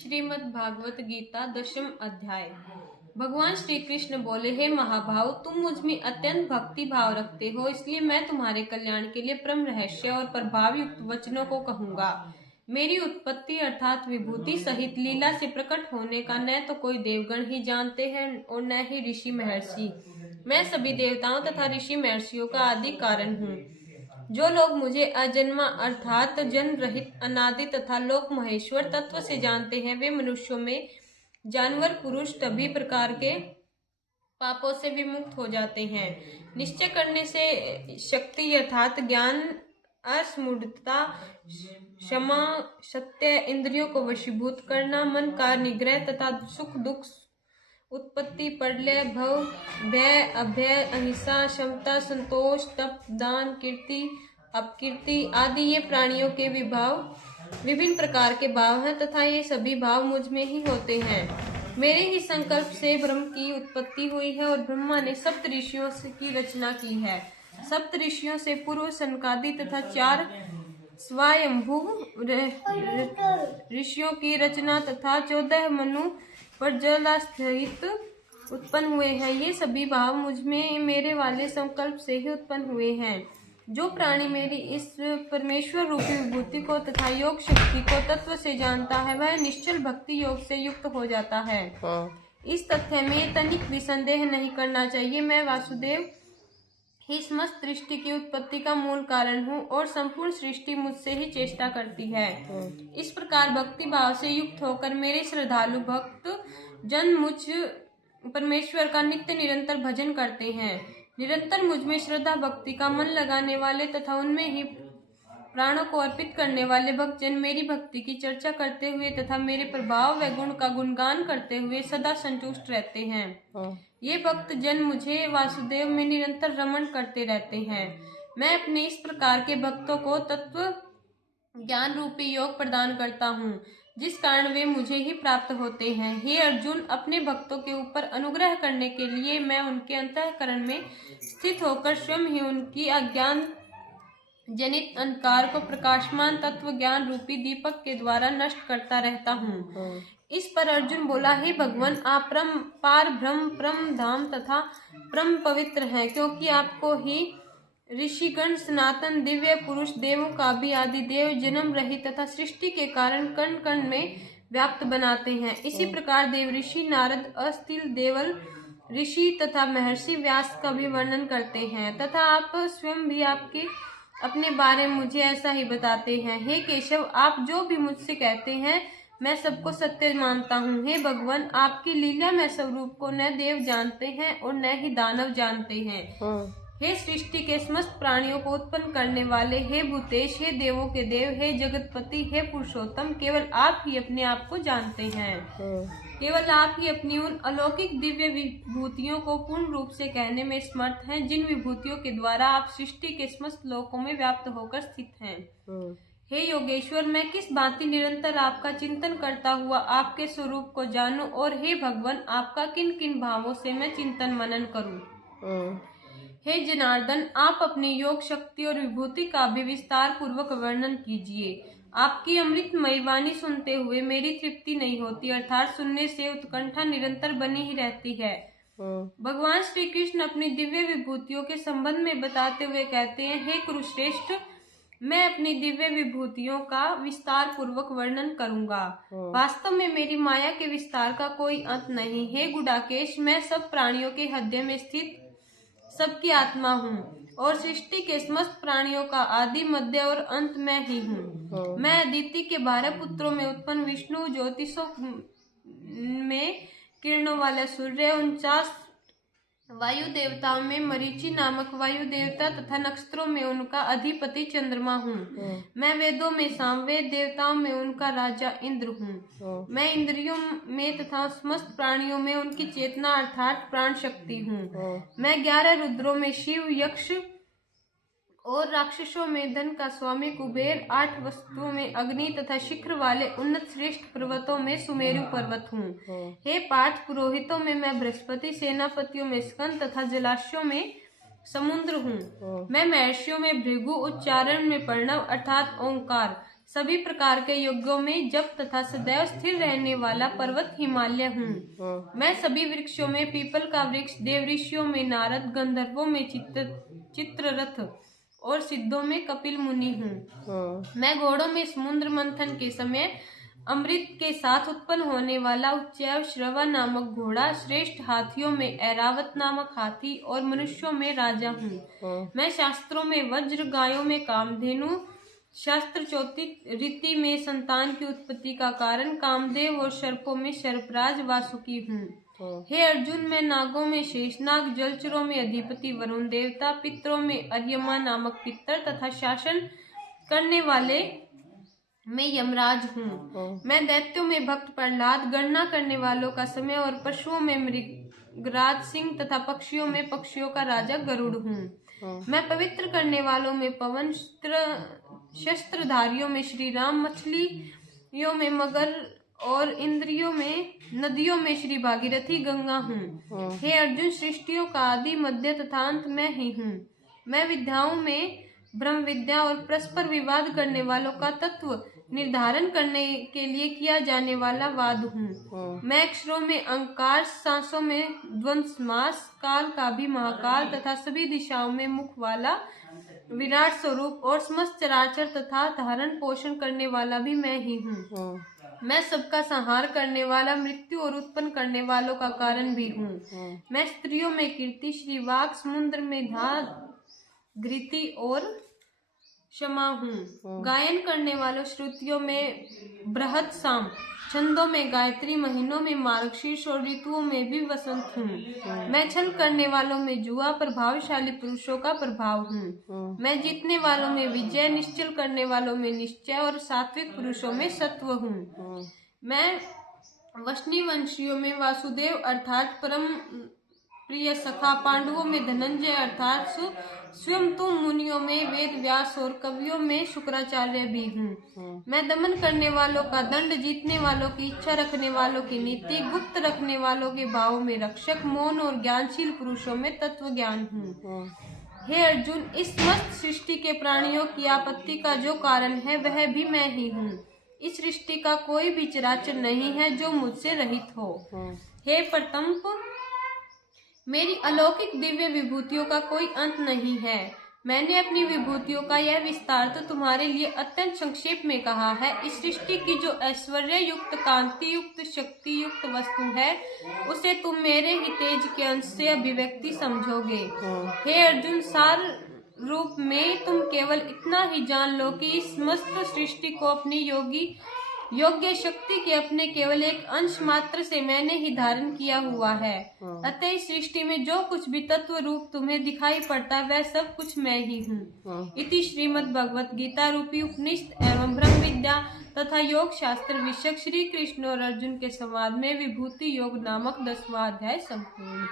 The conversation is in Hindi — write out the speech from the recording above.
श्रीमद् भागवत गीता 10वां अध्याय। भगवान श्री कृष्ण बोले, हे महाभाव, तुम मुझ में अत्यंत भक्ति भाव रखते हो, इसलिए मैं तुम्हारे कल्याण के लिए परम रहस्य और प्रभाव युक्त वचनों को कहूंगा। मेरी उत्पत्ति अर्थात विभूति सहित लीला से प्रकट होने का न तो कोई देवगण ही जानते हैं और न ही ऋषि महर्षि। मैं सभी देवताओं तथा ऋषि महर्षियों का आदि कारण हूँ। जो लोग मुझे अजन्मा अर्थात जन्म रहित अनादि तथा लोक महेश्वर तत्व से जानते हैं, वे मनुष्यों में जानवर पुरुष सभी प्रकार के पापों से विमुक्त हो जाते हैं। निश्चय करने से शक्ति अर्थात ज्ञान, असमूढ़ता, क्षमा, सत्य, इंद्रियों को वशीभूत करना, मन का निग्रह तथा सुख दुख, उत्पत्ति, प्रलय, भव, भय, अभय, अहिंसा, क्षमता, संतोष, तप, दान, कीर्ति, अपकीर्ति आदि ये प्राणियों के विभिन्न प्रकार के भाव हैं तथा ये सभी भाव मुझ में ही होते हैं। मेरे ही संकल्प से ब्रह्म की उत्पत्ति हुई है और ब्रह्मा ने सप्त ऋषियों की रचना की है। सप्त ऋषियों से पूर्व सनकादि तथा 4 स्वयंभू ऋषियों की रचना तथा 14 मनु पर जलास्थित उत्पन्न हुए हैं। ये सभी भाव मुझ में मेरे वाले संकल्प से ही उत्पन्न हुए हैं। जो प्राणी मेरी इस परमेश्वर रूपी विभूति को तथा योग शक्ति को तत्व से जानता है, वह निश्चल भक्ति योग से युक्त हो जाता है। इस तथ्य में तनिक भी संदेह नहीं करना चाहिए। मैं वासुदेव ही समस्त सृष्टि की उत्पत्ति का मूल कारण हूँ और संपूर्ण सृष्टि मुझसे ही चेष्टा करती है। इस प्रकार भक्ति भाव से युक्त होकर मेरे श्रद्धालु भक्त जन मुझ परमेश्वर का नित्य निरंतर भजन करते हैं। निरंतर मुझ में श्रद्धा भक्ति का मन लगाने वाले तथा उनमें ही प्राणों को अर्पित करने वाले भक्तजन मेरी भक्ति की चर्चा करते हुए तथा मेरे प्रभाव व गुण का गुणगान करते हुए सदा संतुष्ट रहते हैं। ये भक्त जन मुझे वासुदेव में निरंतर रमण करते रहते हैं। मैं अपने इस प्रकार के भक्तों को तत्व ज्ञान रूपी योग प्रदान करता हूँ, जिस कारण वे मुझे ही प्राप्त होते हैं। हे अर्जुन, अपने भक्तों के ऊपर अनुग्रह करने के लिए मैं उनके अंतःकरण में स्थित होकर स्वयं ही उनकी अज्ञान जनित अंधकार को प्रकाशमान तत्व ज्ञान रूपी दीपक के द्वारा नष्ट करता रहता हूँ। इस पर अर्जुन बोला, हे भगवान, आप पार ब्रह्म, परम धाम तथा परम पवित्र हैं, क्योंकि आपको ही ऋषिगण सनातन दिव्य पुरुष देवों का भी आदि देव जन्म रहित तथा सृष्टि के कारण कण कण में व्याप्त बनाते हैं। इसी प्रकार देव ऋषि नारद, अस्तिल, देवल ऋषि तथा महर्षि व्यास का भी वर्णन करते हैं तथा आप स्वयं भी अपने बारे में मुझे ऐसा ही बताते हैं। हे केशव, आप जो भी मुझसे कहते हैं मैं सबको सत्य मानता हूँ। हे भगवान, आपकी लीला में स्वरूप को न देव जानते हैं और न ही दानव जानते हैं। हे सृष्टि के समस्त प्राणियों को उत्पन्न करने वाले, हे भूतेश, हे देवों के देव, हे जगतपति, हे पुरुषोत्तम, केवल आप ही अपने आप को जानते हैं। केवल आप ही अपनी उन अलौकिक दिव्य विभूतियों को पूर्ण रूप से कहने में समर्थ हैं, जिन विभूतियों के द्वारा आप सृष्टि के समस्त लोकों में व्याप्त होकर स्थित हैं। हे योगेश्वर, मैं किस भांति निरंतर आपका चिंतन करता हुआ आपके स्वरूप को जानूं और हे भगवान, आपका किन किन भावों से मैं चिंतन मनन करूं। हे जनार्दन, आप अपनी योग शक्ति और विभूति का भी विस्तार पूर्वक वर्णन कीजिए। आपकी अमृतमयी वाणी सुनते हुए मेरी तृप्ति नहीं होती, अर्थात सुनने से उत्कंठा निरंतर बनी ही रहती है। भगवान श्री कृष्ण अपनी दिव्य विभूतियों के संबंध में बताते हुए कहते हैं, हे कुरुश्रेष्ठ, मैं अपनी दिव्य विभूतियों का विस्तार पूर्वक वर्णन करूंगा। वास्तव में मेरी माया के विस्तार का कोई अंत नहीं। हे गुडाकेश, मैं सब प्राणियों के हृदय में स्थित सबकी आत्मा हूँ और सृष्टि के समस्त प्राणियों का आदि, मध्य और अंत मैं ही हूँ। मैं अदिति के 12 पुत्रों में उत्पन्न विष्णु, ज्योतिषों में किरणों वाला सूर्य, 49 वायु देवताओं में मरीचि नामक वायु देवता तथा नक्षत्रों में उनका अधिपति चंद्रमा हूँ। मैं वेदों में सामवेद, देवताओं में उनका राजा इंद्र हूँ। मैं इंद्रियों में तथा समस्त प्राणियों में उनकी चेतना अर्थात प्राण शक्ति हूँ। मैं 11 रुद्रों में शिव, यक्ष और राक्षसों में धन का स्वामी कुबेर, 8 वस्तुओं में अग्नि तथा शिखर वाले उन्नत श्रेष्ठ पर्वतों में सुमेरु पर्वत हूँ। हे पार्थ, पुरोहितों में मैं बृहस्पति, सेनापतियों में स्कंद तथा जलाशयों में समुद्र हूँ। मैं महर्षियों में भृगु, उच्चारण में प्रणव अर्थात ओंकार, सभी प्रकार के योगों में जप तथा सदैव स्थिर रहने वाला पर्वत हिमालय हूँ। मैं सभी वृक्षों में पीपल का वृक्ष, देव ऋषियों में नारद, गंधर्वों में चित्ररथ और सिद्धों में कपिल मुनि हूँ। मैं घोड़ों में समुद्र मंथन के समय अमृत के साथ उत्पन्न होने वाला उच्चैव श्रवा नामक घोड़ा, श्रेष्ठ हाथियों में ऐरावत नामक हाथी और मनुष्यों में राजा हूँ। मैं शास्त्रों में वज्र, गायों में कामधेनु, शास्त्र चौथी रीति में संतान की उत्पत्ति का कारण कामदेव और सर्पों में सर्पराज वासुकी हूँ। हे अर्जुन, मैं नागों में शेषनाग, जलचरों में अधिपति वरुण देवता, पितरों में अर्यमा नामक पितर तथा शासन करने वाले मैं यमराज हूँ। मैं दैत्यों में भक्त प्रहलाद, गणना करने वालों का समय और पशुओं में मृगराज सिंह तथा पक्षियों में पक्षियों का राजा गरुड़ हूँ। मैं पवित्र करने वालों में पवन, शस्त्रधारियों में श्री राम, मछलियों में मगर और इंद्रियों में नदियों में श्री भागीरथी गंगा हूँ। हे अर्जुन, सृष्टियों का आदि, मध्य तथा अंत मैं ही हूँ। मैं विद्याओं में ब्रह्म विद्या और परस्पर विवाद करने वालों का तत्व निर्धारण करने के लिए किया जाने वाला वाद हूँ। मैं अक्षरों में अंकार, सांसों में द्वंद्वमास, काल का भी महाकाल तथा सभी दिशाओं में मुख वाला विराट स्वरूप और समस्त चराचर तथा धारण पोषण करने वाला भी मैं ही हूँ। मैं सबका संहार करने वाला, मृत्यु और उत्पन्न करने वालों का कारण भी हूँ। मैं स्त्रियों में कीर्ति, श्री वाक, समुद्र में धा, घृति और क्षमा हूँ। गायन करने वालों श्रुतियों में बृहद साम, छंदों में गायत्री, महीनों में मार्गशीर्ष और ऋतुओं में भी वसंत हूँ। मैं छल करने वालों में जुआ, प्रभावशाली पुरुषों का प्रभाव हूँ। मैं जीतने वालों में विजय, निश्चल करने वालों में निश्चय और सात्विक पुरुषों में सत्व हूँ। मैं वष्णी वंशियों में वासुदेव अर्थात परम प्रिय सखा, पांडवों में धनंजय अर्थात स्वयं तुम, मुनियों में वेद व्यास और कवियों में शुक्राचार्य भी हूँ। मैं दमन करने वालों का दंड, जीतने वालों की इच्छा, रखने वालों की नीति, गुप्त रखने वालों के भावों में रक्षक, मौन और ज्ञानशील पुरुषों में तत्व ज्ञान हूँ। हे अर्जुन, इस समस्त सृष्टि के प्राणियों की आपत्ति का जो कारण है वह भी मैं ही हूँ। इस सृष्टि का कोई भी चराचर नहीं है जो मुझसे रहित हो। हे प्रतंप, मेरी अलौकिक दिव्य विभूतियों का कोई अंत नहीं है। मैंने अपनी विभूतियों का यह विस्तार तो तुम्हारे लिए अत्यंत संक्षेप में कहा है। इस सृष्टि की जो ऐश्वर्य युक्त, कांति युक्त, शक्ति युक्त वस्तु है उसे तुम मेरे ही तेज के अंश से अभिव्यक्ति समझोगे। हे अर्जुन, सार रूप में तुम केवल इतना ही जान लो कि इस समस्त सृष्टि को अपनी योग्य शक्ति के अपने केवल एक अंश मात्र से मैंने ही धारण किया हुआ है। अतः इस सृष्टि में जो कुछ भी तत्व रूप तुम्हें दिखाई पड़ता है वह सब कुछ मैं ही हूँ। इति श्रीमद् भगवत गीता रूपी उपनिषद एवं ब्रह्म विद्या तथा योग शास्त्र विषयक श्री कृष्ण और अर्जुन के संवाद में विभूति योग नामक 10वां अध्याय संपूर्ण।